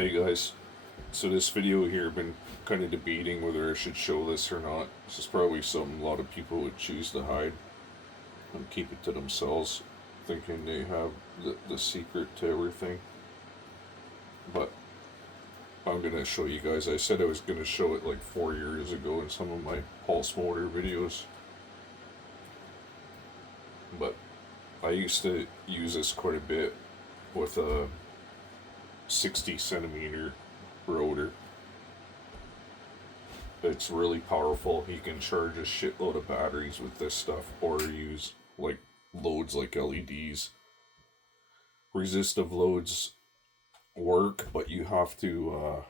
Hey guys, so this video here I've been kind of debating whether I should show this or not. This is probably something a lot of people would choose to hide and keep it to themselves, thinking they have the secret to everything. But I'm going to show you guys. I said I was going to show it like 4 years ago in some of my pulse motor videos. But I used to use this quite a bit with a 60 centimeter rotor. It's really powerful. You can charge a shitload of batteries with this stuff or use like loads like LEDs. Resistive loads work, but you have to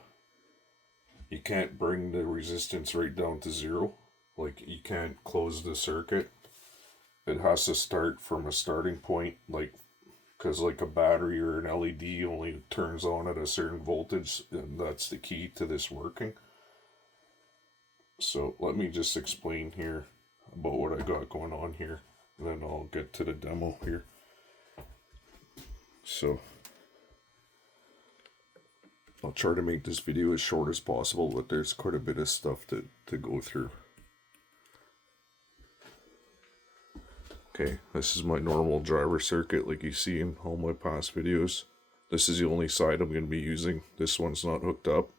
you can't bring the resistance right down to zero. Like you can't close the circuit. It has to start from a starting point, like because like a battery or an LED only turns on at a certain voltage, and that's the key to this working. So let me just explain here about what I got going on here, and then I'll get to the demo here. So I'll try to make this video as short as possible, but there's quite a bit of stuff to go through. Okay, this is my normal driver circuit like you see in all my past videos. This is the only side I'm going to be using. This one's not hooked up.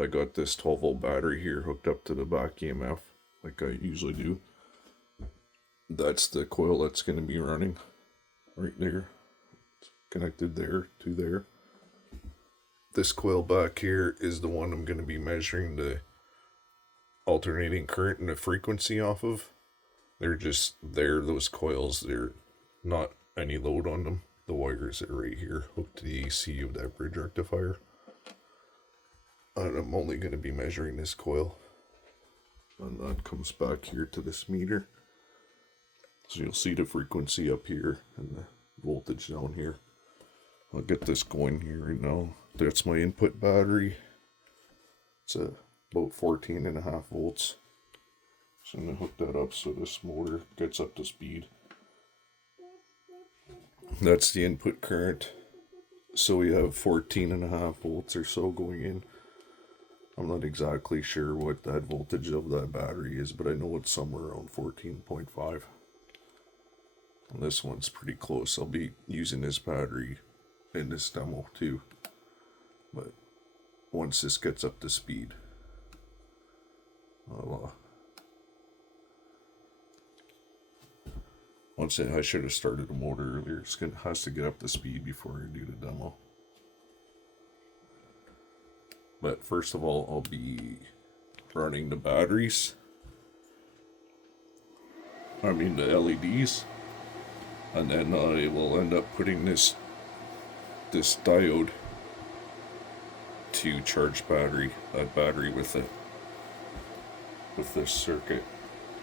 I got this 12 volt battery here hooked up to the back EMF like I usually do. That's the coil that's going to be running right there. It's connected there to there. This coil back here is the one I'm going to be measuring the alternating current and the frequency off of. They're just there, those coils, they're not any load on them. The wires are right here hooked to the AC of that bridge rectifier. And I'm only going to be measuring this coil. And that comes back here to this meter. So you'll see the frequency up here and the voltage down here. I'll get this going here right now. That's my input battery. It's about 14.5 volts. So I'm going to hook that up so this motor gets up to speed. That's the input current. So we have 14.5 volts or so going in. I'm not exactly sure what that voltage of that battery is, but I know it's somewhere around 14.5. And this one's pretty close. I'll be using this battery in this demo too. But once this gets up to speed, I should have started the motor earlier. It has to get up to speed before I do the demo. But first of all, I'll be running the batteries. The LEDs. And then I will end up putting this diode to charge that battery with this circuit.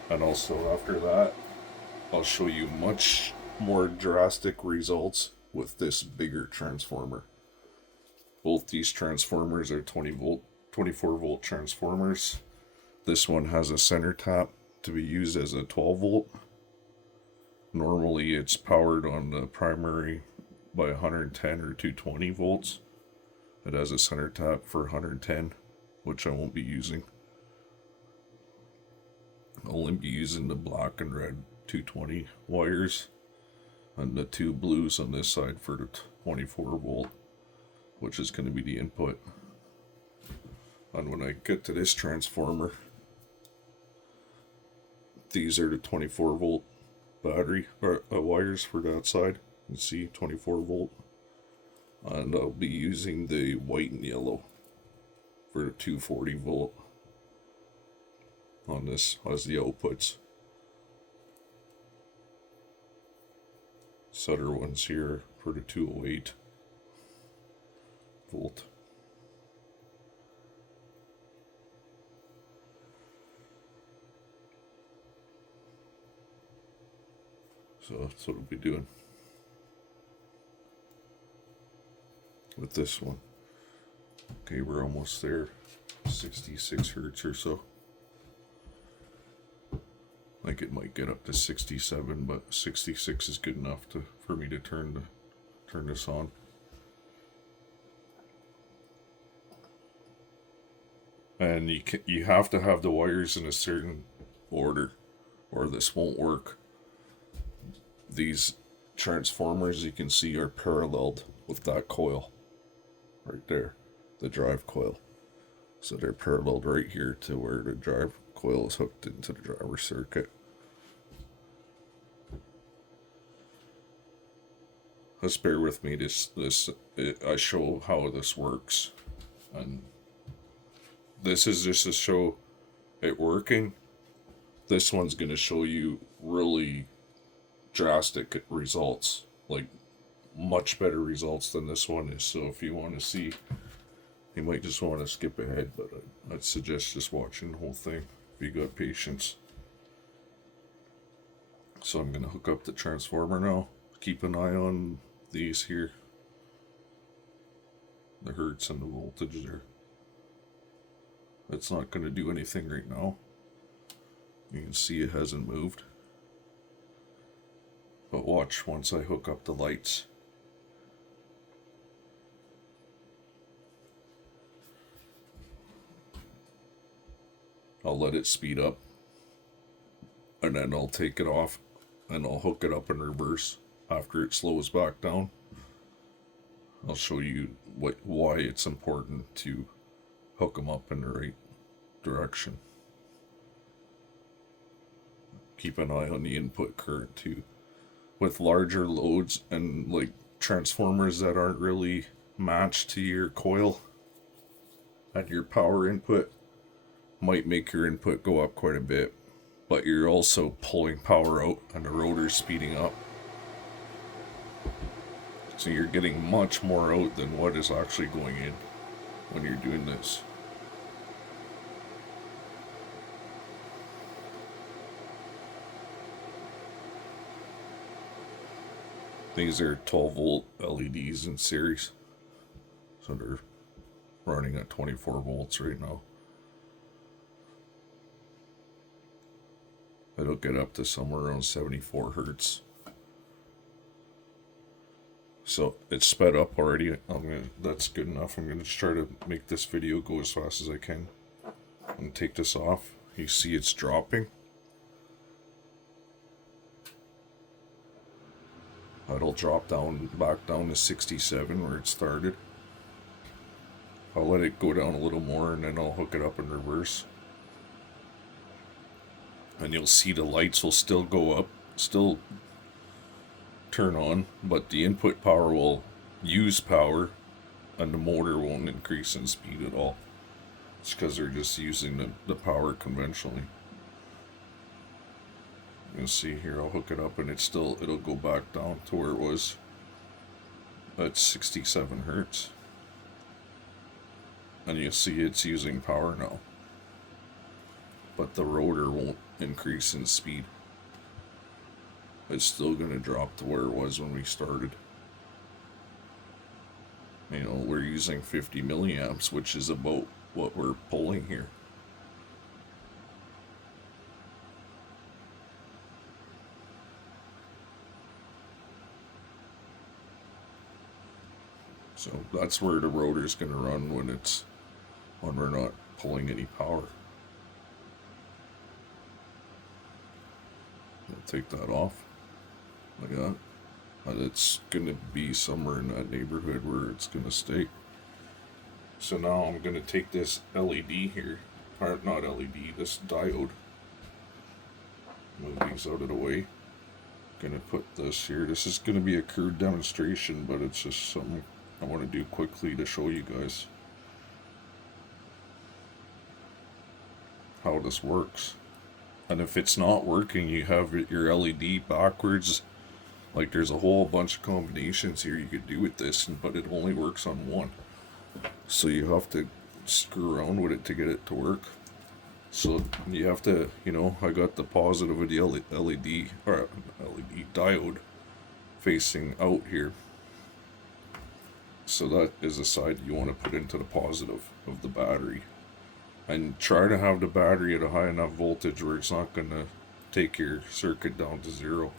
And also after that, I'll show you much more drastic results with this bigger transformer. Both these transformers are 24 volt transformers. This one has a center tap to be used as a 12 volt. Normally it's powered on the primary by 110 or 220 volts. It has a center tap for 110, which I won't be using. I'll only be using the black and red 220 wires and the two blues on this side for the 24 volt, which is going to be the input. And when I get to this transformer, these are the 24 volt battery wires for that side. You can see 24 volt. And I'll be using the white and yellow for the 240 volt on this as the outputs. This other one's here for the 208 volt. So that's what I'll be doing with this one. Okay, we're almost there. 66 hertz or so. I think it might get up to 67, but 66 is good enough for me to turn this on. And you have to have the wires in a certain order or this won't work. These transformers you can see are paralleled with that coil right there, the drive coil. So they're paralleled right here to where the drive coil is hooked into the driver circuit. Just bear with me. I show how this works, and this is just to show it working. This one's gonna show you really drastic results, like much better results than this one is. So if you want to see, you might just want to skip ahead, but I'd suggest just watching the whole thing if you got patience. So I'm gonna hook up the transformer now. Keep an eye on these here, the hertz and the voltage there. It's not gonna do anything right now. You can see it hasn't moved. But watch once I hook up the lights. I'll let it speed up, and then I'll take it off and I'll hook it up in reverse after it slows back down. I'll show you why it's important to hook them up in the right direction. Keep an eye on the input current too. With larger loads and like transformers that aren't really matched to your coil and your power input, might make your input go up quite a bit, but you're also pulling power out and the rotor's speeding up. So you're getting much more out than what is actually going in when you're doing this. These are 12 volt LEDs in series. So they're running at 24 volts right now. It'll get up to somewhere around 74 hertz. So it's sped up already. That's good enough. I'm gonna try to make this video go as fast as I can. And take this off. You see it's dropping. It'll drop back down to 67 where it started. I'll let it go down a little more and then I'll hook it up in reverse. And you'll see the lights will still go up, still turn on, but the input power will use power and the motor won't increase in speed at all. It's because they're just using the power conventionally. You'll see here, I'll hook it up and it'll go back down to where it was at 67 hertz. And you'll see it's using power now. But the rotor won't increase in speed. It's still going to drop to where it was when we started. You know, we're using 50 milliamps, which is about what we're pulling here. So that's where the rotor's going to run when we're not pulling any power. I'll take that off like that. It's going to be somewhere in that neighborhood where it's going to stay. So now I'm going to take this LED here, or not LED, this diode. Move these out of the way. Going to put this here. This is going to be a crude demonstration, but it's just something I want to do quickly to show you guys how this works. And if it's not working, you have your LED backwards. Like there's a whole bunch of combinations here you could do with this, but it only works on one. So you have to screw around with it to get it to work. So you have to, I got the positive of the LED, or LED diode facing out here. So that is the side you want to put into the positive of the battery. And try to have the battery at a high enough voltage where it's not going to take your circuit down to zero.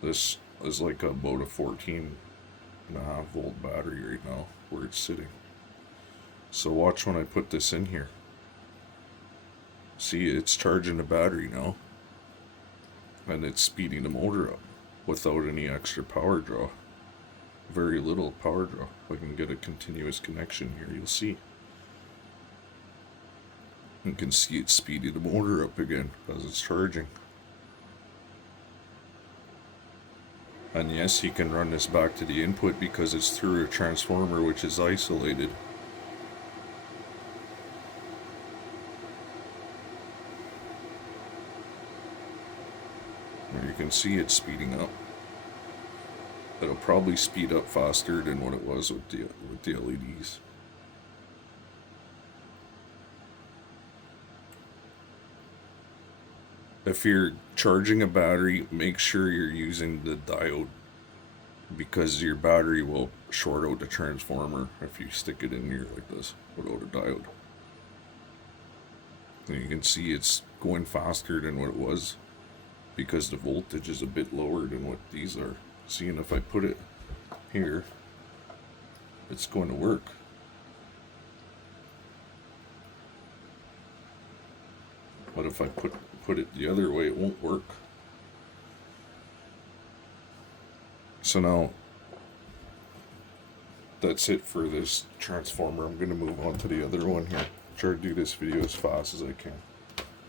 This is like about a 14.5 volt battery right now where it's sitting. So watch when I put this in here. See, it's charging the battery now. And it's speeding the motor up without any extra power draw. Very little power draw. If I can get a continuous connection here, you'll see. You can see it speeding the motor up again as it's charging. And yes, you can run this back to the input because it's through a transformer which is isolated. And you can see it speeding up. It'll probably speed up faster than what it was with the LEDs. If you're charging a battery, make sure you're using the diode, because your battery will short out the transformer if you stick it in here like this without a diode. And you can see it's going faster than what it was because the voltage is a bit lower than what these are. Seeing if I put it here, it's going to work. But if I put it the other way, it won't work. So now, that's it for this transformer. I'm going to move on to the other one here. Try to do this video as fast as I can.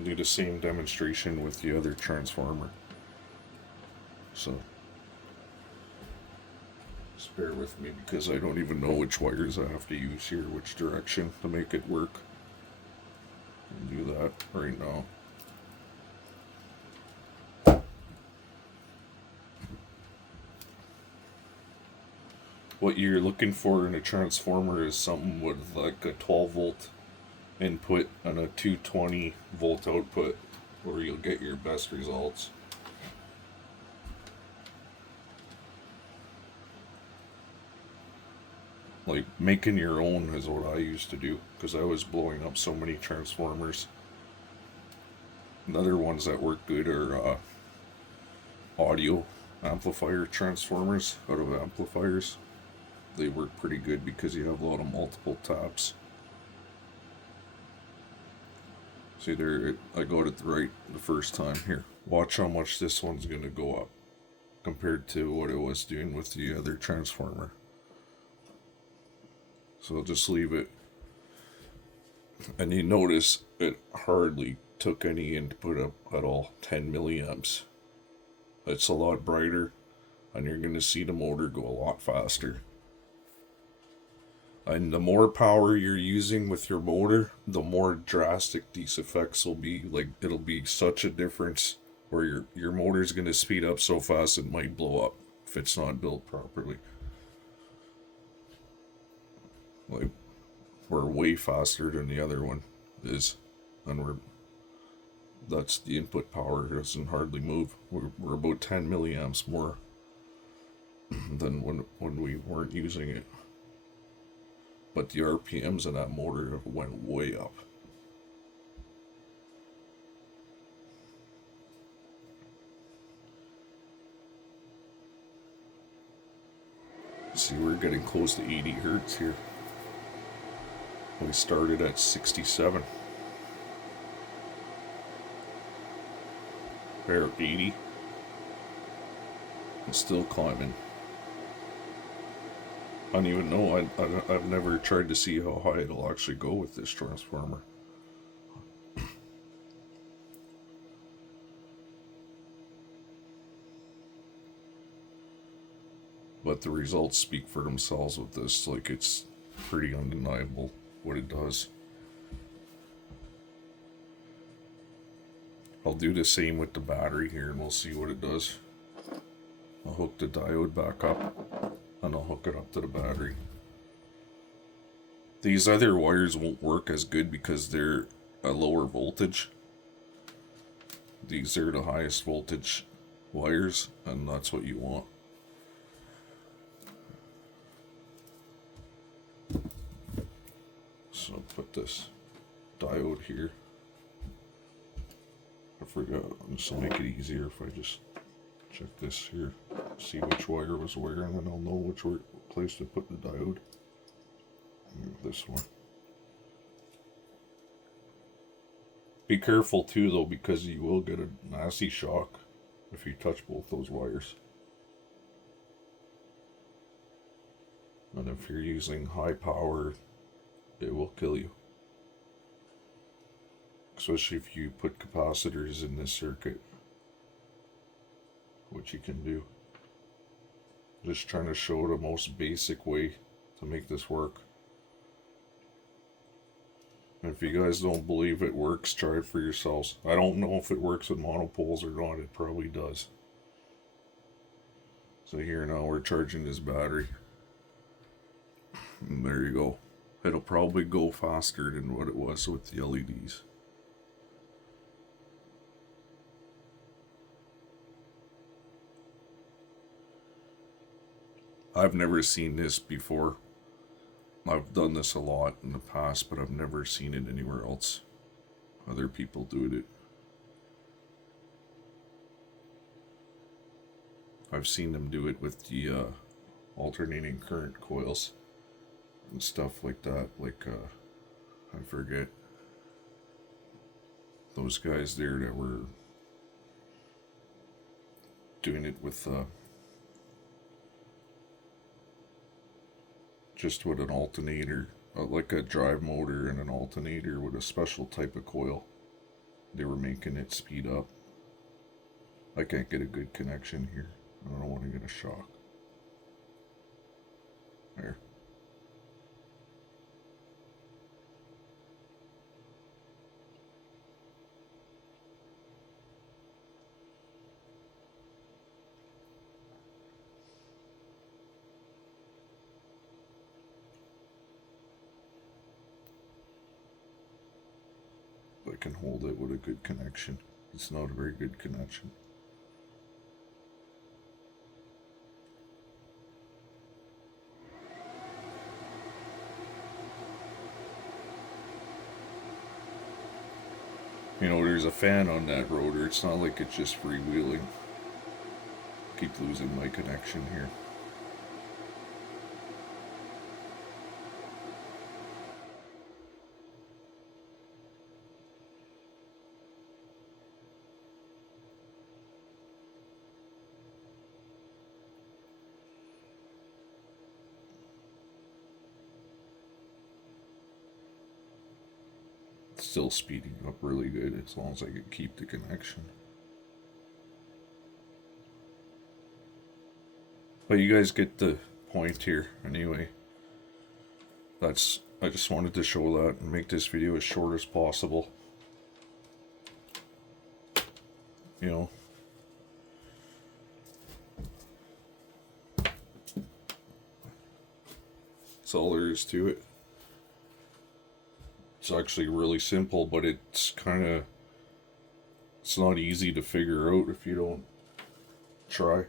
Do the same demonstration with the other transformer. So, just bear with me because I don't even know which wires I have to use here, which direction to make it work. I'll do that right now. What you're looking for in a transformer is something with like a 12 volt input and a 220 volt output, where you'll get your best results. Like making your own is what I used to do, because I was blowing up so many transformers. And other ones that work good are audio amplifier transformers out of amplifiers. They work pretty good because you have a lot of multiple taps. See there, I got it right the first time. Here, watch how much this one's going to go up compared to what it was doing with the other transformer. So I'll just leave it. And you notice it hardly took any input up at all, 10 milliamps. It's a lot brighter, and you're going to see the motor go a lot faster. And the more power you're using with your motor, the more drastic these effects will be. Like, it'll be such a difference where your motor's going to speed up so fast it might blow up if it's not built properly. Like, we're way faster than the other one is, and that's the input power doesn't hardly move. We're about 10 milliamps more than when we weren't using it. But the RPMs in that motor went way up. See, we're getting close to 80 hertz here. We started at 67. We're 80. And still climbing. I don't even know. I've never tried to see how high it'll actually go with this transformer. But the results speak for themselves with this. Like, it's pretty undeniable what it does. I'll do the same with the battery here and we'll see what it does. I'll hook the diode back up and I'll hook it up to the battery. These other wires won't work as good because they're a lower voltage. These are the highest voltage wires, and that's what you want. So I'll put this diode here. I forgot, this will make it easier if I just check this here, see which wire was where, and then I'll know which place to put the diode. This one. Be careful too though, because you will get a nasty shock if you touch both those wires. And if you're using high power, it will kill you. Especially if you put capacitors in this circuit, which you can do. Just trying to show the most basic way to make this work. And if you guys don't believe it works, try it for yourselves. I don't know if it works with monopoles or not. It probably does. So here now we're charging this battery. And there you go. It'll probably go faster than what it was with the LEDs. I've never seen this before. I've done this a lot in the past, but I've never seen it anywhere else. Other people do it. I've seen them do it with the alternating current coils and stuff like that. Like, I forget those guys there that were doing it with just with an alternator, like a drive motor and an alternator with a special type of coil. They were making it speed up. I can't get a good connection here. I don't want to get a shock. There. I can hold it with a good connection. It's not a very good connection. You know, there's a fan on that rotor. It's not like it's just freewheeling. Keep losing my connection here. Still speeding up really good as long as I can keep the connection. But you guys get the point here anyway. I just wanted to show that and make this video as short as possible. You know. That's all there is to it. It's actually really simple, but it's not easy to figure out if you don't try.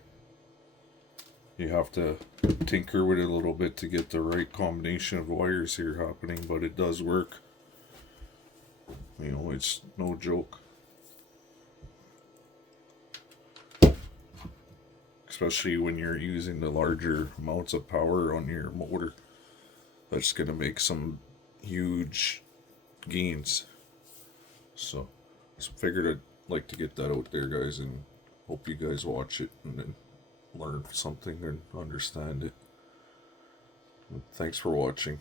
You have to tinker with it a little bit to get the right combination of wires here happening, but it does work. You know, it's no joke. Especially when you're using the larger amounts of power on your motor. That's going to make some huge gains. So just figured I'd like to get that out there, guys, and hope you guys watch it and then learn something and understand it. Thanks for watching.